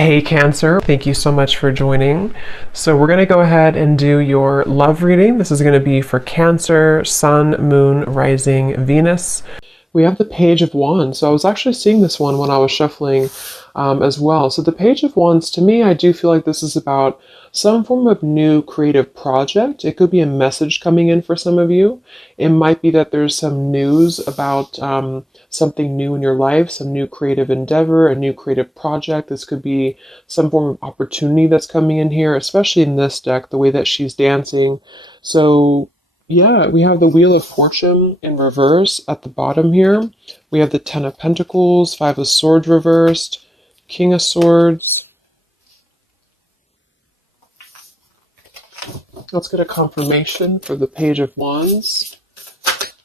Hey Cancer, thank you so much for joining. So we're going to go ahead and do your love reading. This is going to be for Cancer, Sun, Moon, Rising, Venus. We have the Page of Wands. So I was actually seeing this one when I was shuffling as well. So the Page of Wands, to me, I do feel like this is about some form of new creative project. It could be a message coming in for some of you. It might be that there's some news about something new in your life, some new creative endeavor, a new creative project. This could be some form of opportunity that's coming in here, especially in this deck, the way that she's dancing. So yeah, we have the Wheel of Fortune in reverse at the bottom here. We have the Ten of Pentacles, Five of Swords reversed, King of Swords. Let's get a confirmation for the Page of Wands.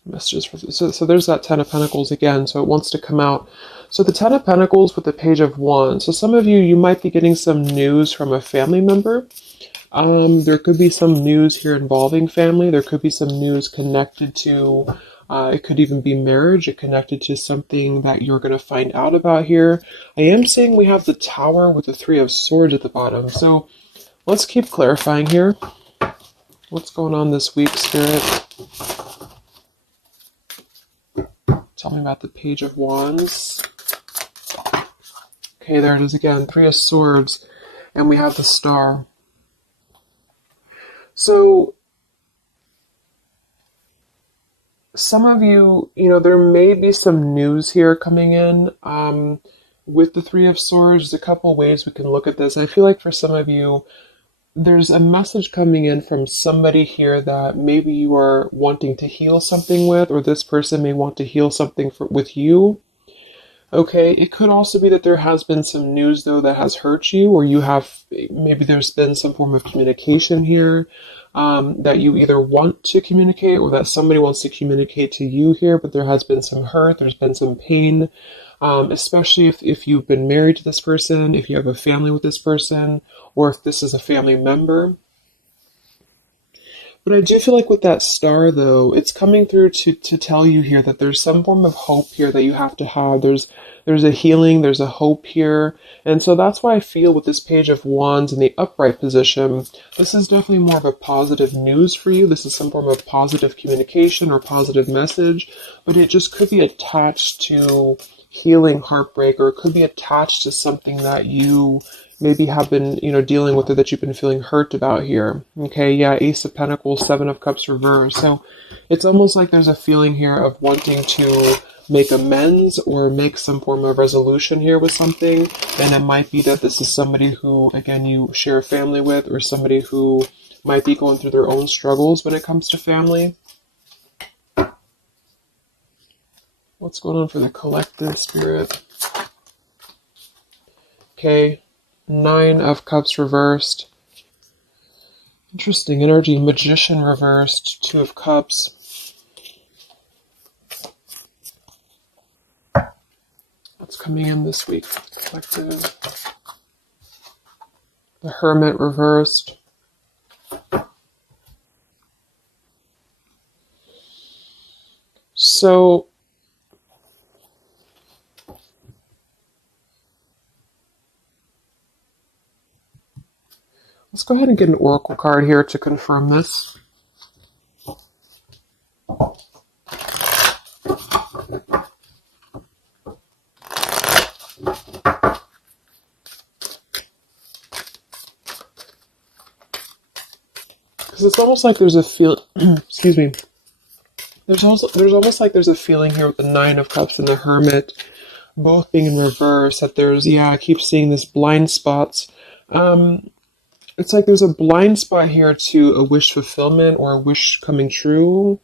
Messages for so there's that Ten of Pentacles again, so it wants to come out. So the Ten of Pentacles with the Page of Wands. So some of you might be getting some news from a family member. There could be some news here involving family. There could be some news connected to, it could even be marriage. It connected to something that you're going to find out about here. I am seeing we have the Tower with the Three of Swords at the bottom. So let's keep clarifying here. What's going on this week, Spirit? Tell me about the Page of Wands. Okay, there it is again. Three of Swords. And we have the Star. So, some of you, there may be some news here coming in with the Three of Swords. There's a couple ways we can look at this. I feel like for some of you, there's a message coming in from somebody here that maybe you are wanting to heal something with, or this person may want to heal something with you. Okay, it could also be that there has been some news, though, that has hurt you, or maybe there's been some form of communication here that you either want to communicate or that somebody wants to communicate to you here, but there has been some hurt, there's been some pain, especially if you've been married to this person, if you have a family with this person, or if this is a family member. But I do feel like with that Star, though, it's coming through to tell you here that there's some form of hope here that you have to have. There's a healing, there's a hope here. And so that's why I feel with this Page of Wands in the upright position, this is definitely more of a positive news for you. This is some form of positive communication or positive message, but it just could be attached to healing heartbreak, or it could be attached to something that you maybe have been, dealing with, or that you've been feeling hurt about here. Okay, yeah, Ace of Pentacles, Seven of Cups reversed. So it's almost like there's a feeling here of wanting to make amends or make some form of resolution here with something. And it might be that this is somebody who, again, you share a family with, or somebody who might be going through their own struggles when it comes to family. What's going on for the collective, Spirit? Okay. Nine of Cups reversed. Interesting energy. Magician reversed. Two of Cups. What's coming in this week? Collective. The Hermit reversed. So let's go ahead and get an oracle card here to confirm this. Because it's almost like there's a feel. Excuse me. There's almost like there's a feeling here with the Nine of Cups and the Hermit, both being in reverse. That I keep seeing this blind spots. It's like there's a blind spot here to a wish fulfillment or a wish coming true.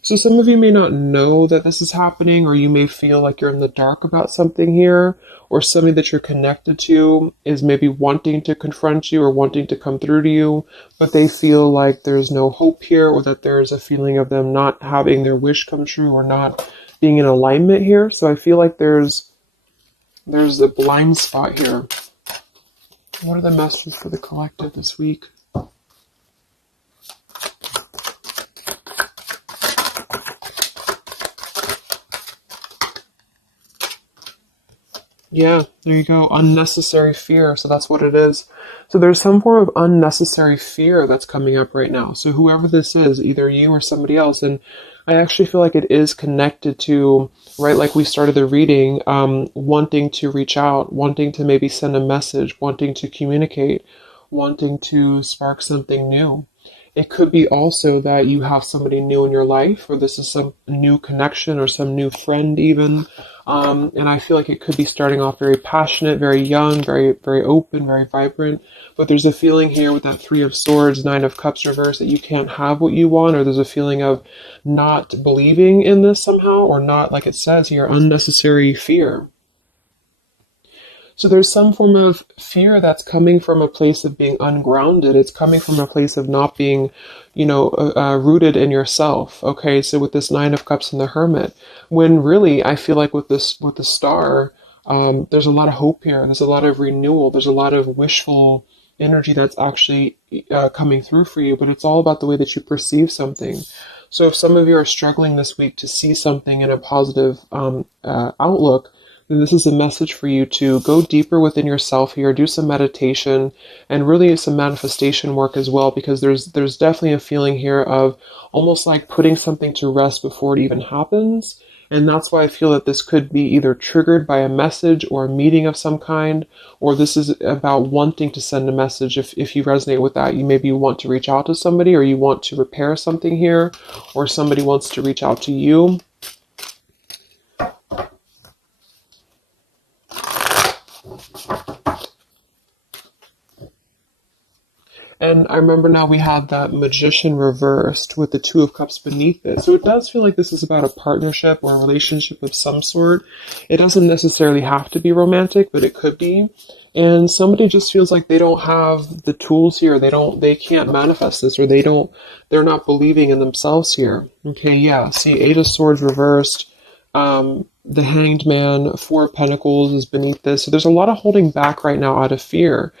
So some of you may not know that this is happening, or you may feel like you're in the dark about something here, or somebody that you're connected to is maybe wanting to confront you or wanting to come through to you, but they feel like there's no hope here, or that there's a feeling of them not having their wish come true or not being in alignment here. So I feel like there's a blind spot here. What are the messages for the collective this week? Yeah, there you go. Unnecessary fear. So that's what it is. So there's some form of unnecessary fear that's coming up right now. So whoever this is, either you or somebody else, and I actually feel like it is connected to, right, like we started the reading, wanting to reach out, wanting to maybe send a message, wanting to communicate, wanting to spark something new. It could be also that you have somebody new in your life, or this is some new connection or some new friend, even. And I feel like it could be starting off very passionate, very young, very, very open, very vibrant. But there's a feeling here with that Three of Swords, Nine of Cups reverse that you can't have what you want, or there's a feeling of not believing in this somehow, or not, like it says here, unnecessary fear. So there's some form of fear that's coming from a place of being ungrounded. It's coming from a place of not being, rooted in yourself. Okay, so with this Nine of Cups and the Hermit, when really I feel like with the Star, there's a lot of hope here. There's a lot of renewal. There's a lot of wishful energy that's actually coming through for you. But it's all about the way that you perceive something. So if some of you are struggling this week to see something in a positive outlook, then this is a message for you to go deeper within yourself here, do some meditation, and really some manifestation work as well, because there's definitely a feeling here of almost like putting something to rest before it even happens. And that's why I feel that this could be either triggered by a message or a meeting of some kind, or this is about wanting to send a message. If you resonate with that, you want to reach out to somebody, or you want to repair something here, or somebody wants to reach out to you. And I remember now we have that Magician reversed with the Two of Cups beneath it. So it does feel like this is about a partnership or a relationship of some sort. It doesn't necessarily have to be romantic, but it could be. And somebody just feels like they don't have the tools here. They can't manifest this, or they're not believing in themselves here. Okay, yeah. See, Eight of Swords reversed. The Hanged Man, Four of Pentacles is beneath this. So there's a lot of holding back right now out of fear.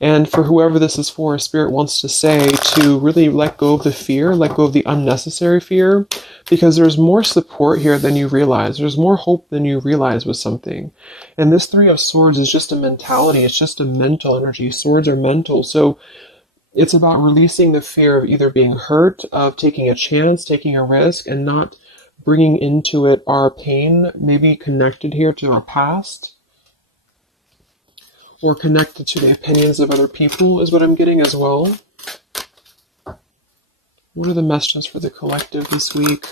And for whoever this is for, Spirit wants to say to really let go of the fear, let go of the unnecessary fear, because there's more support here than you realize. There's more hope than you realize with something. And this Three of Swords is just a mentality. It's just a mental energy. Swords are mental. So it's about releasing the fear of either being hurt, of taking a chance, taking a risk, and not bringing into it our pain, maybe connected here to our past, or connected to the opinions of other people is what I'm getting as well. What are the messages for the collective this week?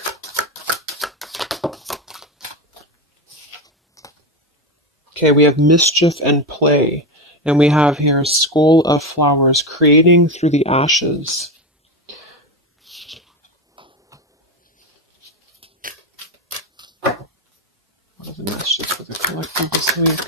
Okay, we have mischief and play. And we have here Skull of Flowers, creating through the ashes. What are the messages for the collective this week?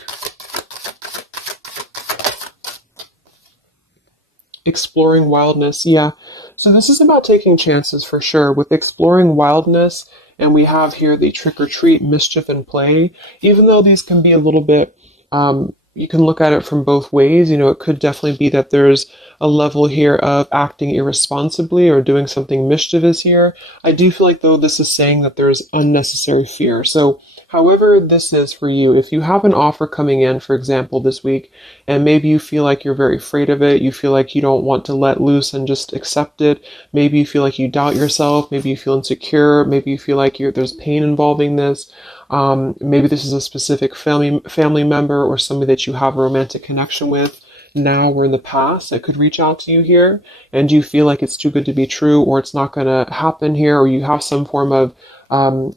Exploring wildness, yeah. So this is about taking chances for sure with exploring wildness. And we have here the trick or treat, mischief and play. Even though these can be a little bit, you can look at it from both ways. It could definitely be that there's a level here of acting irresponsibly or doing something mischievous here. I do feel like, though, this is saying that there's unnecessary fear. So however this is for you, if you have an offer coming in, for example, this week, and maybe you feel like you're very afraid of it, you feel like you don't want to let loose and just accept it, maybe you feel like you doubt yourself, maybe you feel insecure, maybe you feel like there's pain involving this, maybe this is a specific family member or somebody that you have a romantic connection with now or in the past that could reach out to you here, and you feel like it's too good to be true, or it's not going to happen here, or you have some form of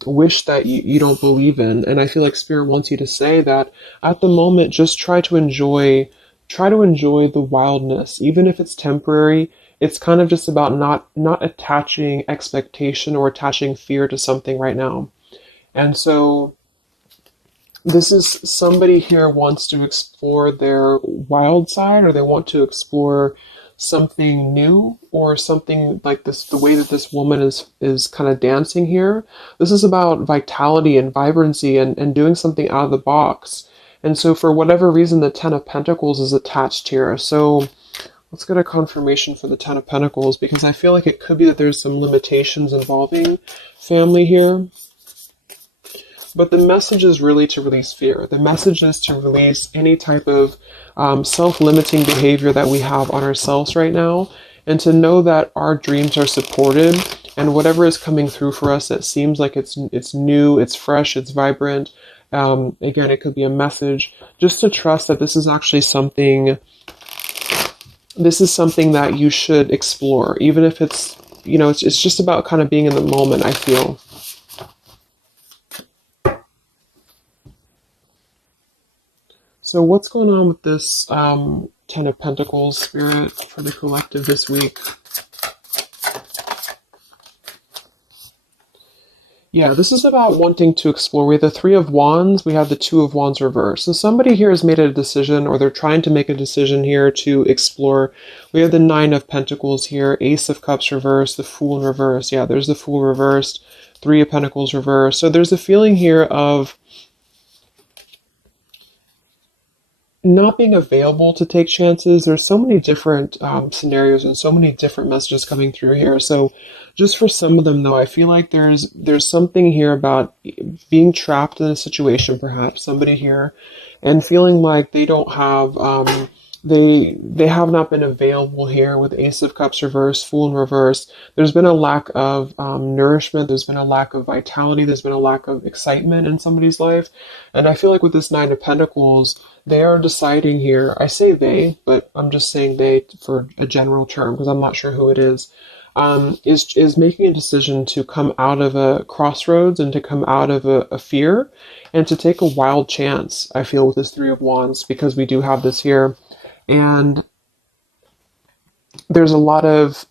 wish that you don't believe in. And I feel like Spirit wants you to say that at the moment, just try to enjoy the wildness, even if it's temporary. It's kind of just about not attaching expectation or attaching fear to something right now. And so this is somebody here wants to explore their wild side, or they want to explore something new, or something like this. The way that this woman is kind of dancing here, this is about vitality and vibrancy, and doing something out of the box. And so for whatever reason, the Ten of Pentacles is attached here. So let's get a confirmation for the Ten of Pentacles, because I feel like it could be that there's some limitations involving family here. But the message is really to release fear. The message is to release any type of self-limiting behavior that we have on ourselves right now, and to know that our dreams are supported, and whatever is coming through for us that seems like it's new, it's fresh, it's vibrant. Again, it could be a message. Just to trust that this is actually something. This is something that you should explore, even if it's, it's just about kind of being in the moment, I feel. So what's going on with this Ten of Pentacles spirit for the collective this week? Yeah, this is about wanting to explore. We have the Three of Wands, we have the Two of Wands reversed. So somebody here has made a decision, or they're trying to make a decision here to explore. We have the Nine of Pentacles here, Ace of Cups reversed, the Fool in reverse. Yeah, there's the Fool reversed, Three of Pentacles reversed. So there's a feeling here of not being available to take chances. There's so many different scenarios and so many different messages coming through here. So just for some of them, though, I feel like there's something here about being trapped in a situation, perhaps somebody here, and feeling like they don't have they have not been available here with Ace of Cups reversed, Fool in reverse. There's been a lack of nourishment. There's been a lack of vitality. There's been a lack of excitement in somebody's life. And I feel like with this Nine of Pentacles, they are deciding here. I say they, but I'm just saying they for a general term because I'm not sure who it is. Is making a decision to come out of a crossroads and to come out of a fear and to take a wild chance, I feel, with this Three of Wands, because we do have this here. And there's a lot of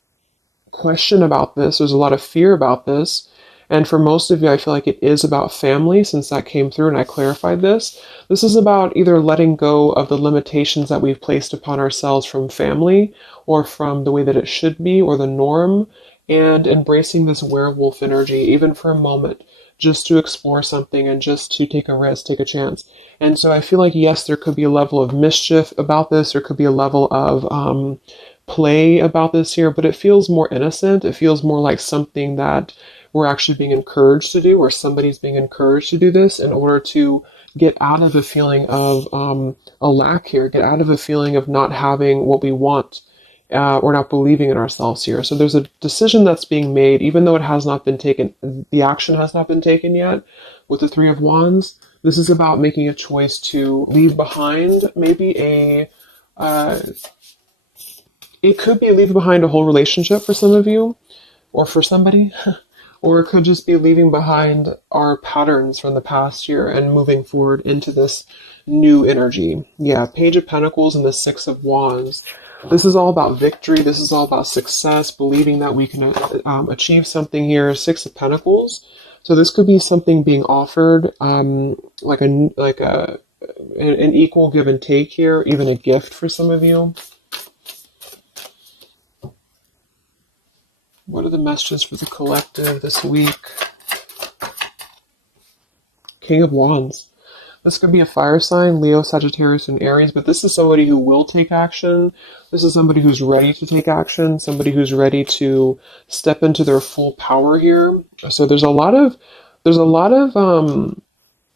question about this. There's a lot of fear about this. And for most of you, I feel like it is about family, since that came through and I clarified this. This is about either letting go of the limitations that we've placed upon ourselves from family or from the way that it should be or the norm, and embracing this werewolf energy, even for a moment, just to explore something and just to take a risk, take a chance. And so I feel like, yes, there could be a level of mischief about this. There could be a level of play about this here, but it feels more innocent. It feels more like something that we're actually being encouraged to do, or somebody's being encouraged to do this in order to get out of a feeling of a lack here, get out of a feeling of not having what we want, or not believing in ourselves here. So there's a decision that's being made, even though it has not been taken, the action has not been taken yet with the Three of Wands. This is about making a choice to leave behind maybe it could be leaving behind a whole relationship for some of you, or for somebody. Or it could just be leaving behind our patterns from the past year and moving forward into this new energy. Yeah, Page of Pentacles and the Six of Wands. This is all about victory. This is all about success, believing that we can achieve something here. Six of Pentacles. So this could be something being offered, like an equal give and take here, even a gift for some of you. What are the messages for the collective this week? King of Wands. This could be a fire sign, Leo, Sagittarius, and Aries, but this is somebody who will take action. This is somebody who's ready to take action, somebody who's ready to step into their full power here. So there's a lot of, I'm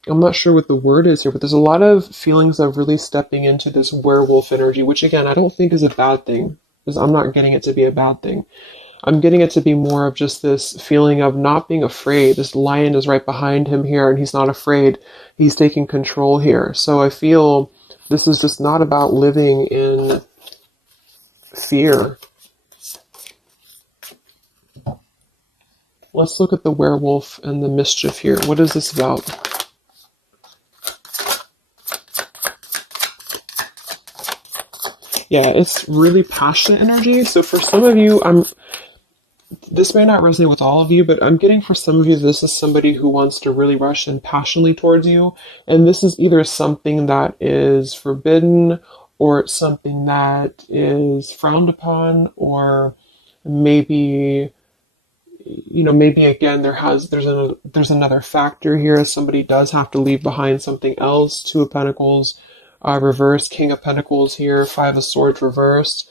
not sure what the word is here, but there's a lot of feelings of really stepping into this werewolf energy, which again, I don't think is a bad thing, because I'm not getting it to be a bad thing. I'm getting it to be more of just this feeling of not being afraid. This lion is right behind him here, and he's not afraid. He's taking control here. So I feel this is just not about living in fear. Let's look at the werewolf and the mischief here. What is this about? Yeah, it's really passionate energy. So for some of you, this may not resonate with all of you, but I'm getting for some of you, this is somebody who wants to really rush in passionately towards you. And this is either something that is forbidden, or it's something that is frowned upon, or maybe, maybe again, there's another factor here. Somebody does have to leave behind something else. Two of Pentacles reversed, King of Pentacles here, Five of Swords reversed.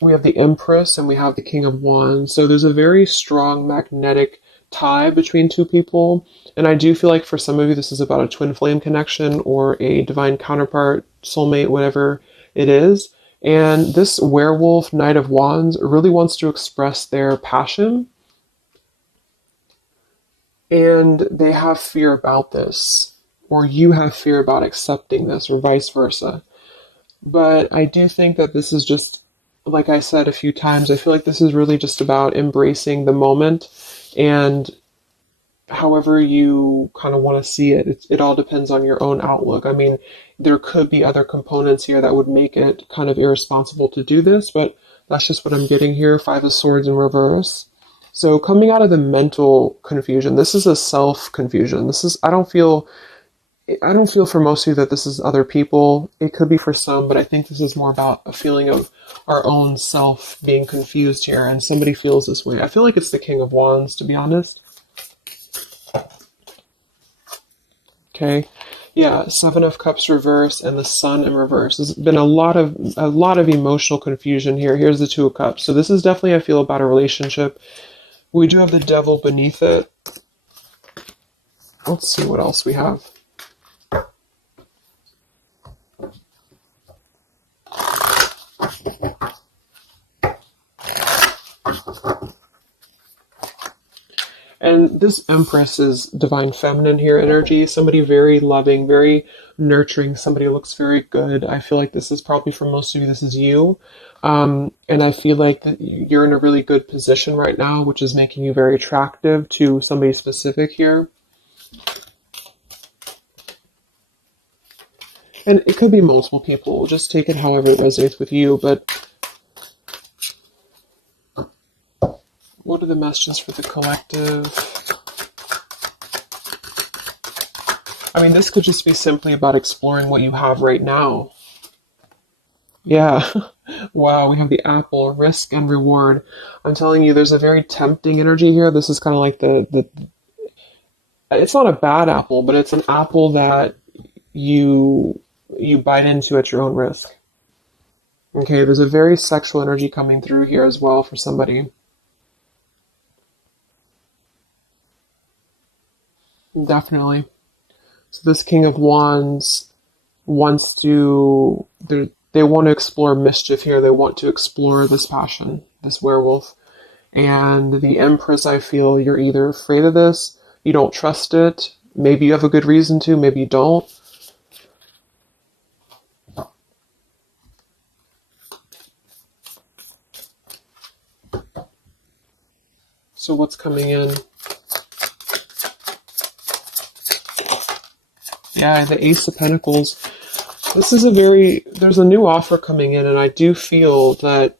We have the Empress and we have the King of Wands. So there's a very strong magnetic tie between two people. And I do feel like for some of you, this is about a twin flame connection or a divine counterpart, soulmate, whatever it is. And this werewolf, Knight of Wands, really wants to express their passion. And they have fear about this, or you have fear about accepting this, or vice versa. But I do think that this is just, like I said a few times, I feel like this is really just about embracing the moment, and however you kind of want to see it, it all depends on your own outlook. I mean, there could be other components here that would make it kind of irresponsible to do this, but that's just what I'm getting here. Five of Swords in reverse. So coming out of the mental confusion, this is a self confusion. This is, I don't feel for most of you that this is other people. It could be for some, but I think this is more about a feeling of our own self being confused here, and somebody feels this way. I feel like it's the King of Wands, to be honest. Okay. Yeah, Seven of Cups reverse and the Sun in reverse. There's been a lot of emotional confusion here. Here's the Two of Cups. So this is definitely, I feel, about a relationship. We do have the Devil beneath it. Let's see what else we have. And this Empress is divine feminine here energy. Somebody very loving, very nurturing. Somebody who looks very good. I feel like this is probably for most of you, this is you. And I feel like that you're in a really good position right now, which is making you very attractive to somebody specific here. And it could be multiple people. Just take it however it resonates with you. But what are the messages for the collective? I mean, this could just be simply about exploring what you have right now. Yeah. Wow, we have the apple, risk and reward. I'm telling you, there's a very tempting energy here. This is kind of like the it's not a bad apple, but it's an apple that you bite into at your own risk. Okay, there's a very sexual energy coming through here as well for somebody. Definitely. So this King of Wands wants to, they want to explore mischief here. They want to explore this passion, this werewolf. And the Empress, I feel you're either afraid of this, you don't trust it, maybe you have a good reason to, maybe you don't. So what's coming in? Yeah, the Ace of Pentacles. This is there's a new offer coming in, and I do feel that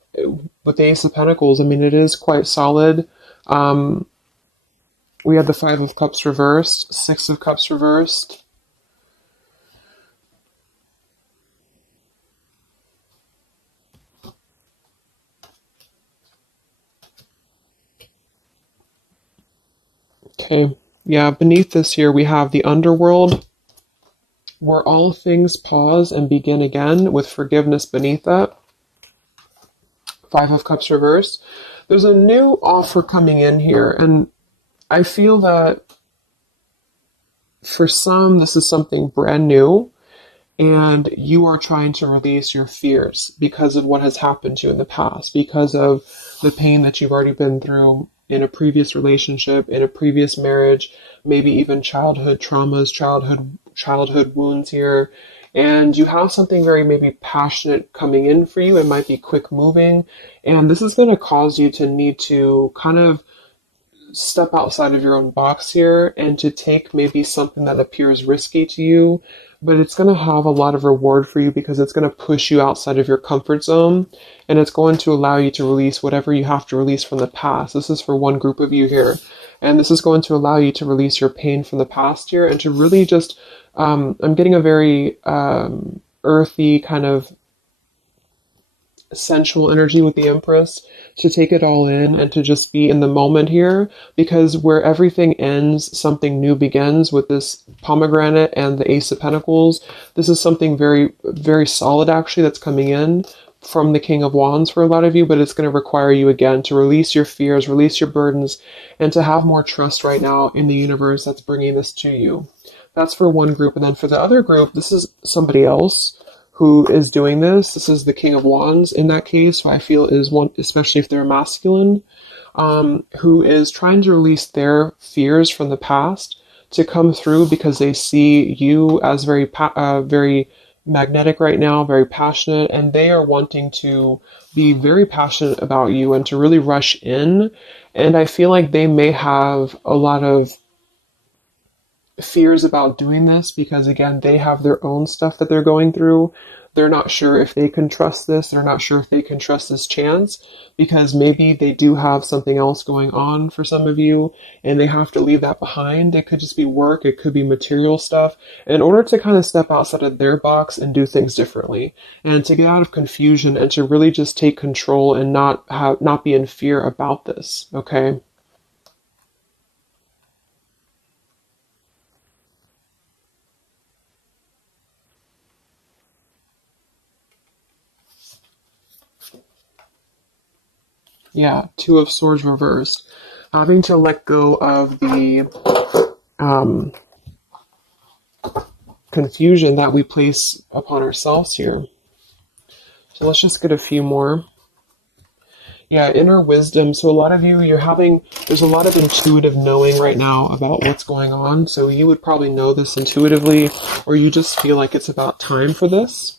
with the Ace of Pentacles, I mean, it is quite solid. We have the Five of Cups reversed, Six of Cups reversed. Okay, yeah, beneath this here, we have the Underworld, where all things pause and begin again, with forgiveness beneath that. Five of Cups reversed. There's a new offer coming in here, and I feel that for some, this is something brand new, and you are trying to release your fears because of what has happened to you in the past, because of the pain that you've already been through in a previous relationship, in a previous marriage, maybe even childhood traumas, childhood wounds here. And you have something very maybe passionate coming in for you. It might be quick moving. And this is going to cause you to need to kind of step outside of your own box here and to take maybe something that appears risky to you, but it's going to have a lot of reward for you because it's going to push you outside of your comfort zone, and it's going to allow you to release whatever you have to release from the past. This is for one group of you here, and this is going to allow you to release your pain from the past here and to really just, I'm getting a very earthy kind of sensual energy with the Empress, to take it all in and to just be in the moment here, because where everything ends, something new begins with this pomegranate and the Ace of Pentacles. This is something very, very solid actually that's coming in from the King of Wands for a lot of you, but it's going to require you again to release your fears, release your burdens, and to have more trust right now in the universe that's bringing this to you. That's for one group. And then for the other group, this is somebody else who is doing this. This is the King of Wands in that case, who I feel is one, especially if they're masculine, who is trying to release their fears from the past to come through because they see you as very magnetic right now, very passionate, and they are wanting to be very passionate about you and to really rush in. And I feel like they may have a lot of fears about doing this because, again, they have their own stuff that they're going through. They're not sure if they can trust this. They're not sure if they can trust this chance because maybe they do have something else going on for some of you and they have to leave that behind. It could just be work. It could be material stuff in order to kind of step outside of their box and do things differently and to get out of confusion and to really just take control and not be in fear about this. Okay. Yeah, Two of Swords reversed. Having to let go of the um, confusion that we place upon ourselves here. So let's just get a few more. Yeah, inner wisdom. So a lot of you, there's a lot of intuitive knowing right now about what's going on. So you would probably know this intuitively, or you just feel like it's about time for this.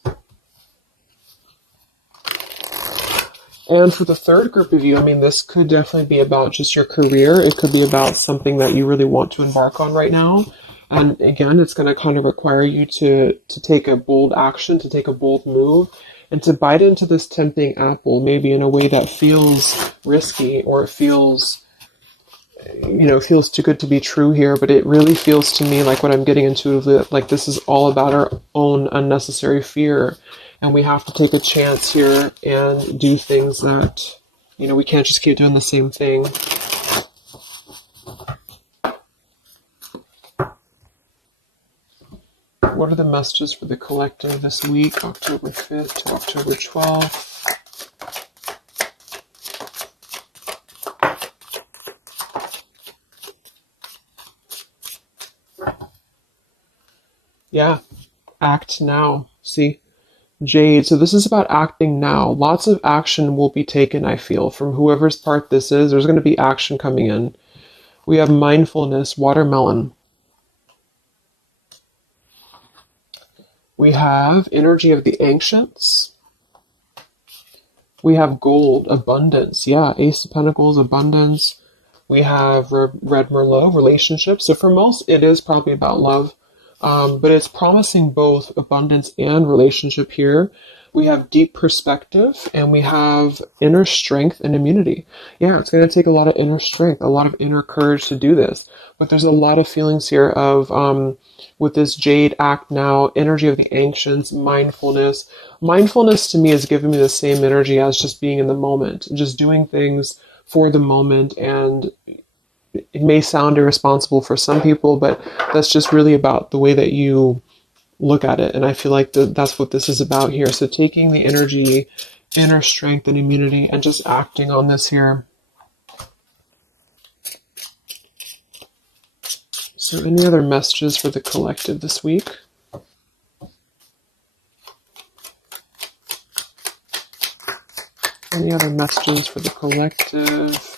And for the third group of you, I mean, this could definitely be about just your career. It could be about something that you really want to embark on right now. And again, it's going to kind of require you to take a bold action, to take a bold move, and to bite into this tempting apple, maybe in a way that feels risky or it feels too good to be true here. But it really feels to me like what I'm getting intuitively, like this is all about our own unnecessary fear. And we have to take a chance here and do things that, we can't just keep doing the same thing. What are the messages for the collective this week, October 5th to October 12th? Yeah, act now. See? Jade, so this is about acting now. Lots of action will be taken, I feel, from whoever's part this is. There's going to be action coming in. We have mindfulness, watermelon. We have energy of the ancients. We have gold, abundance. Yeah, Ace of Pentacles, abundance. We have Red Merlot, relationships. So for most, it is probably about love. But it's promising both abundance and relationship here. We have deep perspective and we have inner strength and immunity. Yeah, it's going to take a lot of inner strength, a lot of inner courage to do this. But there's a lot of feelings here of, with this Jade, act now, energy of the ancients, mindfulness. Mindfulness to me is giving me the same energy as just being in the moment, just doing things for the moment. And it may sound irresponsible for some people, but that's just really about the way that you look at it. And I feel like that's what this is about here. So taking the energy, inner strength and immunity and just acting on this here. So any other messages for the collective this week? Any other messages for the collective?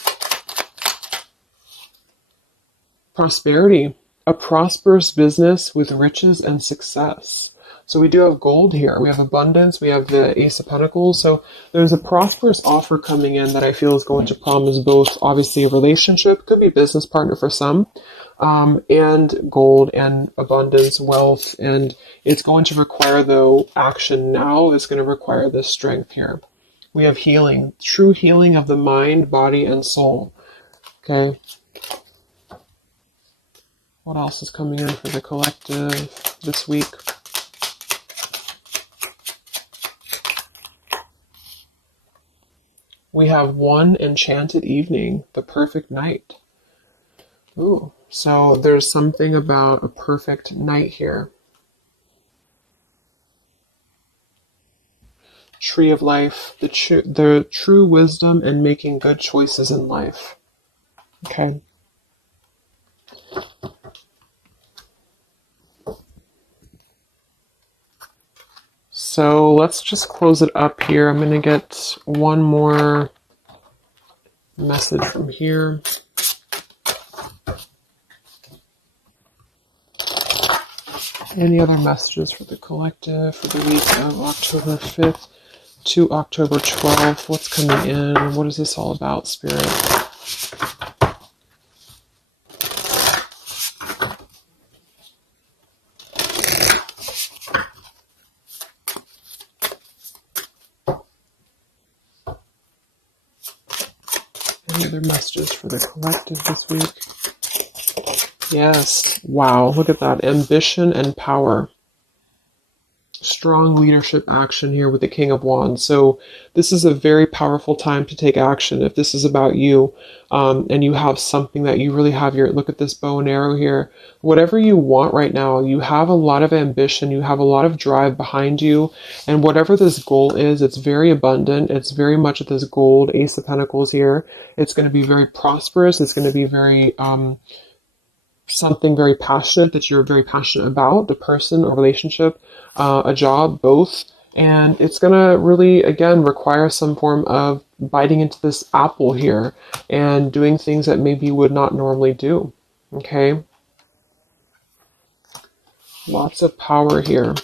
Prosperity, a prosperous business with riches and success. So we do have gold here. We have abundance. We have the Ace of Pentacles. So there's a prosperous offer coming in that I feel is going to promise both, obviously, a relationship, could be a business partner for some, and gold and abundance, wealth. And it's going to require, though, action now. It's going to require this strength here. We have healing, true healing of the mind, body, and soul. Okay. What else is coming in for the collective this week? We have one enchanted evening, the perfect night. Ooh, so there's something about a perfect night here. tree of life, the true wisdom and making good choices in life. Okay. So let's just close it up here. I'm going to get one more message from here. Any other messages for the collective for the week of October 5th to October 12th? What's coming in? What is this all about, Spirit? Any other messages for the collective this week? Yes. Wow. Look at that. Ambition and power. Strong leadership action here with the King of Wands. So this is a very powerful time to take action. If this is about you, and you have something that you really have your, look at this bow and arrow here, whatever you want right now, you have a lot of ambition, you have a lot of drive behind you, and whatever this goal is, it's very abundant. It's very much this gold Ace of Pentacles here. It's going to be very prosperous. It's going to be very, something very passionate that you're very passionate about, the person, a relationship, a job, both. And it's going to really, again, require some form of biting into this apple here and doing things that maybe you would not normally do. Okay? Lots of power here.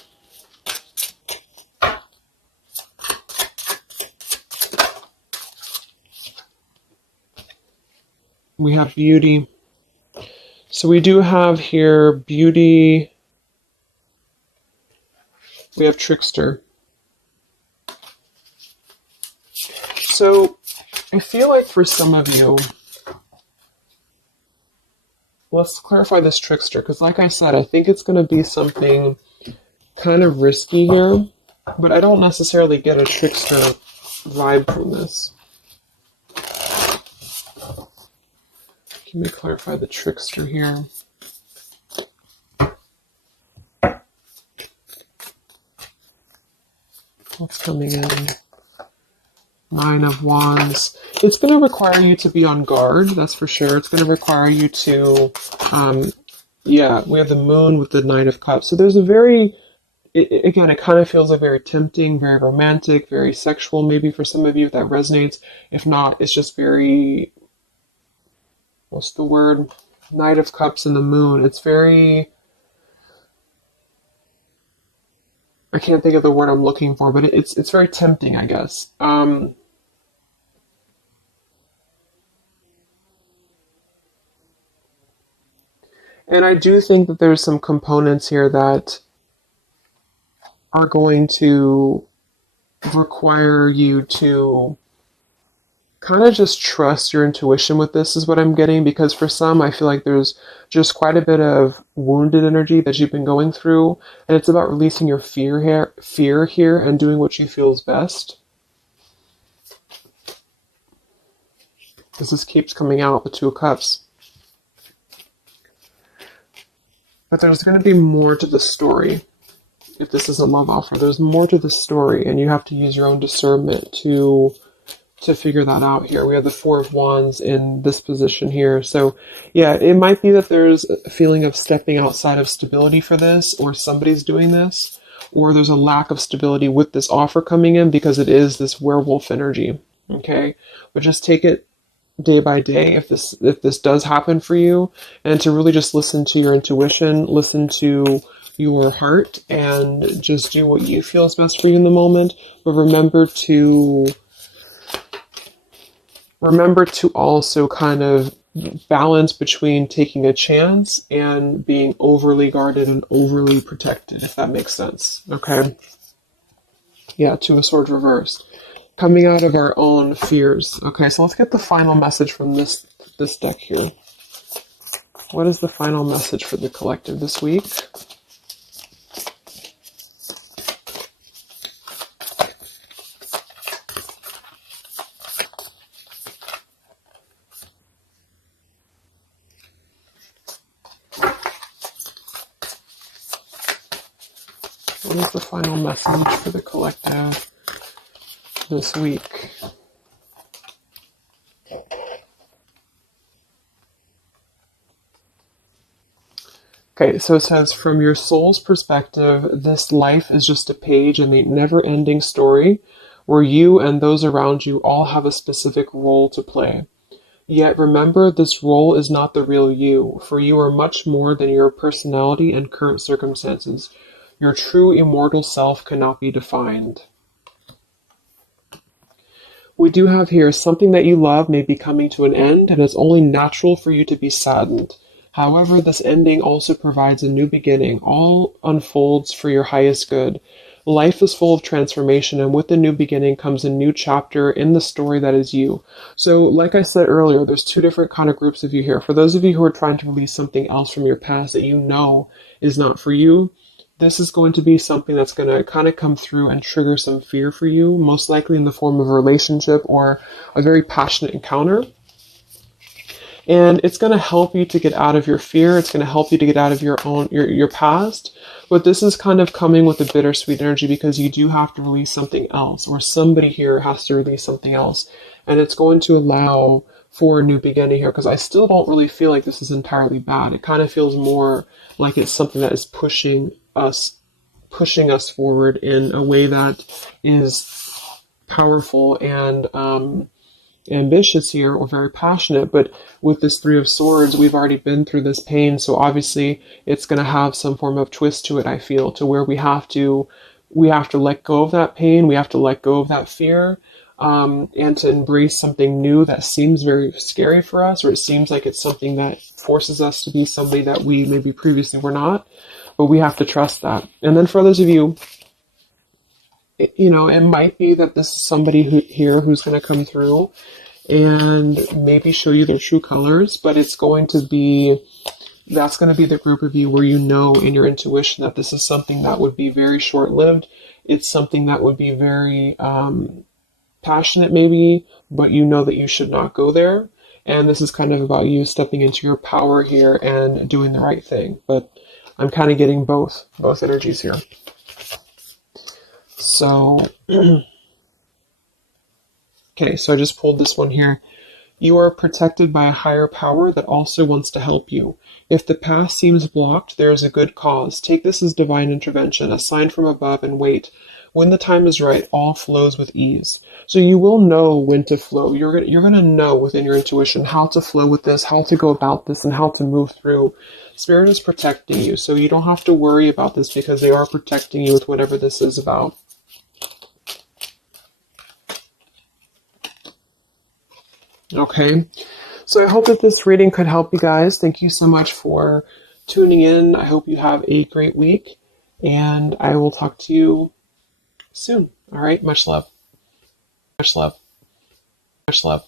We have beauty. So we do have here beauty. We have trickster. So I feel like for some of you, let's clarify this trickster, because like I said, I think it's going to be something kind of risky here, but I don't necessarily get a trickster vibe from this. Let me clarify the trickster here. What's coming in? Nine of Wands. It's going to require you to be on guard, that's for sure. It's going to require you to, we have the Moon with the Nine of Cups. So there's a very, again, it kind of feels like very tempting, very romantic, very sexual, maybe for some of you if that resonates. If not, it's just very, what's the word? Knight of Cups and the Moon. It's very, I can't think of the word I'm looking for, but it's very tempting, I guess. And I do think that there's some components here that are going to require you to kind of just trust your intuition with this, is what I'm getting, because for some, I feel like there's just quite a bit of wounded energy that you've been going through, and it's about releasing your fear here and doing what you feel is best. Because this keeps coming out, the Two of Cups. But there's going to be more to the story. If this is a love offer, there's more to the story, and you have to use your own discernment to figure that out here. We have the Four of Wands in this position here. So yeah, it might be that there's a feeling of stepping outside of stability for this, or somebody's doing this, or there's a lack of stability with this offer coming in because it is this werewolf energy. Okay? But just take it day by day if this does happen for you, and to really just listen to your intuition, listen to your heart, and just do what you feel is best for you in the moment. But remember to also kind of balance between taking a chance and being overly guarded and overly protected, if that makes sense. Okay? Yeah, Two of Swords reversed. Coming out of our own fears. Okay, so let's get the final message from this deck here. What is the final message for the collective this week? What is the final message for the collective this week. Okay, so it says, from your soul's perspective, this life is just a page in the never-ending story where you and those around you all have a specific role to play. Yet remember, this role is not the real you, for you are much more than your personality and current circumstances. Your true immortal self cannot be defined. We do have here, something that you love may be coming to an end, and it's only natural for you to be saddened. However, this ending also provides a new beginning. All unfolds for your highest good. Life is full of transformation, and with the new beginning comes a new chapter in the story that is you. So, like I said earlier, there's two different kind of groups of you here. For those of you who are trying to release something else from your past that you know is not for you, this is going to be something that's going to kind of come through and trigger some fear for you, most likely in the form of a relationship or a very passionate encounter. And it's going to help you to get out of your fear. It's going to help you to get out of your past. But this is kind of coming with a bittersweet energy because you do have to release something else, or somebody here has to release something else. And it's going to allow for a new beginning here, because I still don't really feel like this is entirely bad. It kind of feels more like it's something that is pushing us forward in a way that is powerful and ambitious here, or very passionate. But with this Three of Swords, we've already been through this pain, so obviously it's going to have some form of twist to it, I feel, to where we have to let go of that pain, we have to let go of that fear, and to embrace something new that seems very scary for us, or it seems like it's something that forces us to be somebody that we maybe previously were not, but we have to trust that. And then for others of you, it might be that this is somebody who's going to come through and maybe show you their true colors, but that's going to be the group of you where you know in your intuition that this is something that would be very short-lived. It's something that would be very passionate maybe, but you know that you should not go there. And this is kind of about you stepping into your power here and doing the right thing. But I'm kind of getting both energies here. So, okay, so I just pulled this one here. You are protected by a higher power that also wants to help you. If the path seems blocked, there is a good cause. Take this as divine intervention, a sign from above, and wait. When the time is right, all flows with ease. So you will know when to flow. You're going to know within your intuition how to flow with this, how to go about this, and how to move through. Spirit is protecting you, so you don't have to worry about this because they are protecting you with whatever this is about. Okay, so I hope that this reading could help you guys. Thank you so much for tuning in. I hope you have a great week, and I will talk to you soon. All right, much love. Much love. Much love.